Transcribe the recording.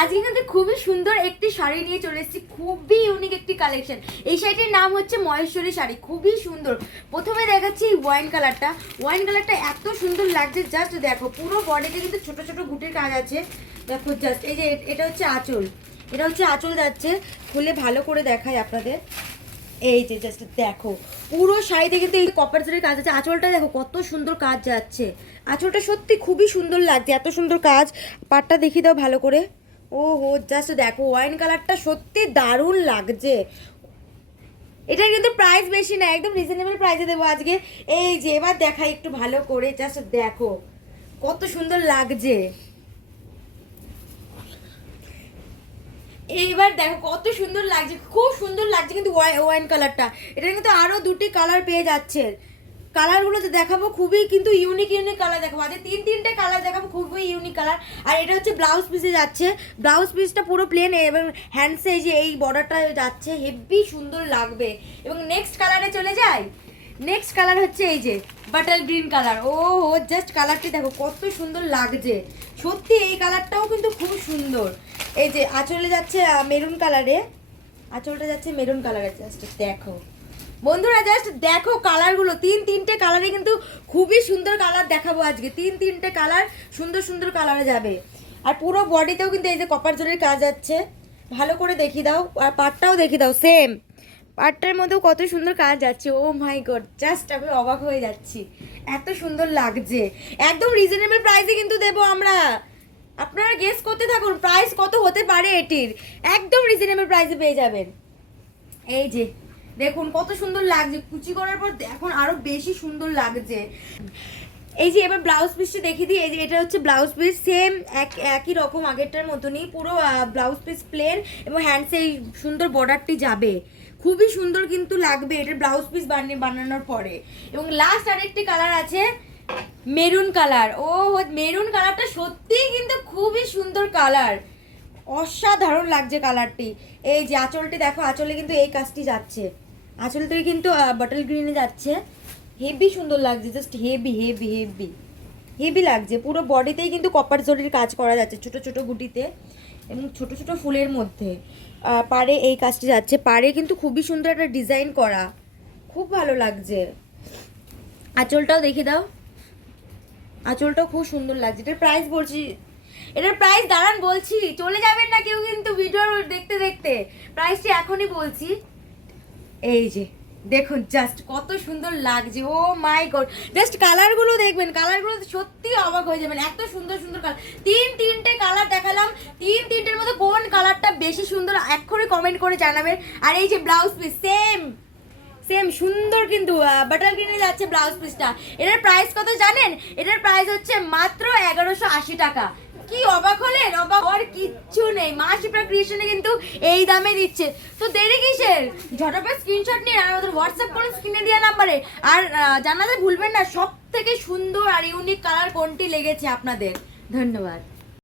আজকে কিন্তু খুবই সুন্দর একটি শাড়ি নিয়ে চলে এসেছি, খুবই ইউনিক একটি কালেকশন। এই শাড়িটির নাম হচ্ছে মহেশ্বরী শাড়ি, খুবই সুন্দর। প্রথমে দেখাচ্ছি ওয়াইন কালারটা। ওয়াইন কালারটা এত সুন্দর লাগছে, জাস্ট দেখো। পুরো বডিতে কিন্তু ছোট ছোট গুটির কাজ আছে, দেখো জাস্ট। এই যে এটা হচ্ছে আঁচল, এটা হচ্ছে আঁচল যাচ্ছে। খুলে ভালো করে দেখাই আপনাদের। এই যে জাস্ট দেখো, পুরো শাড়িতে কিন্তু এই কপার জরির কাজ আছে। আঁচলটা দেখো কত সুন্দর কাজ যাচ্ছে। আঁচলটা সত্যি খুবই সুন্দর লাগছে, এত সুন্দর কাজ। পাটটা দেখিয়ে দাও ভালো করে। ও হো, জাস্ট দেখো, ওয়াইন কালারটা সত্যি দারুণ লাগছে। এটার কিন্তু প্রাইস বেশি না, একদম রিজনেবল প্রাইসে দেবো আজকে। এই যে এবার দেখাই একটু ভালো করে, জাস্ট দেখো কত সুন্দর লাগছে। এইবার দেখো কত সুন্দর লাগছে, খুব সুন্দর লাগছে কিন্তু ওয়াইন কালারটা। এটা কিন্তু আরো দুটি কালার পেয়ে যাচ্ছে। কালারগুলো তো দেখাবো, খুবই কিন্তু ইউনিক ইউনিক কালার দেখাবো আজকে। তিনটে কালার দেখাবো, খুবই ইউনিক কালার। আর এটা হচ্ছে ব্লাউজ পিসে যাচ্ছে। ব্লাউজ পিসটা পুরো প্লেন এবং হ্যান্ডসে এই যে এই বর্ডারটা যাচ্ছে, হেভি সুন্দর লাগবে। এবং নেক্সট কালারে চলে যাই। নেক্সট কালার হচ্ছে এই যে বাটার গ্রিন কালার। ও হো, জাস্ট কালারটি দেখো কত সুন্দর লাগছে। সত্যি এই কালারটাও কিন্তু খুব সুন্দর। এই যে আঁচলে যাচ্ছে মেরুন কালারে, আঁচলটা যাচ্ছে মেরুন কালারে। জাস্ট দেখো বন্ধুরা, জাস্ট দেখো কালারগুলো। তিনটে কালারে কিন্তু খুবই সুন্দর কালার দেখাবো আজকে। তিনটে কালার সুন্দর সুন্দর কালারে যাবে। আর পুরো বডিতেও কিন্তু এই যে কপার জরির কাজ আছে, ভালো করে দেখিয়ে দাও। আর পাটটাও দেখিয়ে দাও, সেম পাটটার মধ্যেও কত সুন্দর কাজ যাচ্ছে। ও মাই গড, জাস্ট আমি অবাক হয়ে যাচ্ছি, এত সুন্দর লাগছে। একদম রিজনেবল প্রাইসে কিন্তু দেবো আমরা। আপনারা গেস করতে থাকুন প্রাইস কত হতে পারে এটির। একদম রিজনেবল প্রাইসে পেয়ে যাবেন। এই যে দেখুন কত সুন্দর লাগছে, কুচি করার পর এখন আরো বেশি সুন্দর লাগছে। এই যে এবার ব্লাউজ পিসটা দেখিয়ে দিই। এই যে এটা হচ্ছে ব্লাউজ পিস, সেম একই রকম আগেরটার মতনই। পুরো ব্লাউজ পিস প্লেন এবং হ্যান্ডসে এই সুন্দর বর্ডারটি যাবে, খুবই সুন্দর কিন্তু লাগবে এটার ব্লাউজ পিস বানানোর পরে। এবং লাস্ট আরেকটি কালার আছে মেরুন কালার। ও মেরুন কালারটা সত্যিই কিন্তু খুবই সুন্দর কালার, অসাধারণ লাগছে কালারটি। এই যে আঁচলটি দেখো, আঁচলে কিন্তু এই কাজটি যাচ্ছে। আঁচলটি কিন্তু বটল গ্রিনে যাচ্ছে, হেভি সুন্দর লাগছে। Just heavy heavy heavy heavy লাগছে। পুরো বডিতেই কিন্তু কপার জরির কাজ করা যাচ্ছে, ছোট ছোট গুটিতে এবং ছোট ছোট ফুলের মধ্যে। পাড়ে এই কাজটি যাচ্ছে, পাড়ে কিন্তু খুবই সুন্দর একটা ডিজাইন করা, খুব ভালো লাগছে। আঁচলটাও দেখে দাও, আঁচলটাও খুব সুন্দর লাগছে। এটার প্রাইস বলছি, এটার প্রাইস দাঁড়ান বলছি, চলে যাবেন না কেউ কিন্তু ভিডিও দেখতে দেখতে। প্রাইসটি এখনই বলছি। এই যে দেখুন জাস্ট কত সুন্দর লাগছে। ও মাই গড, জাস্ট কালারগুলো দেখবেন, কালারগুলো সত্যি অবাক হয়ে যাবেন, এত সুন্দর সুন্দর কালার। তিনটে কালার দেখালাম, তিনটের মধ্যে কোন কালারটা বেশি সুন্দর এক্ষুনি কমেন্ট করে জানাবেন। আর এই যে ব্লাউজ পিস সেম সেম সুন্দর কিন্তু বাটার গ্রিনে যাচ্ছে ব্লাউজ পিসটা। এটার প্রাইস কত জানেন? এটার প্রাইস হচ্ছে মাত্র 1180 টাকা। কি অবাক হলেন? অবাক হওয়ার কিচ্ছু নেই, মা শিপ্রা ক্রিয়েশনে কিন্তু এই দামে দিচ্ছে। তো দেরি কিসের, ঝটাপট স্ক্রিনশট নিন আর আমাদের হোয়াটসঅ্যাপ করুন স্ক্রিনে দেওয়া নাম্বারে। আর জানাতে ভুলবেন না সব থেকে সুন্দর আর ইউনিক কালার কোনটি লেগেছে আপনাদের। ধন্যবাদ।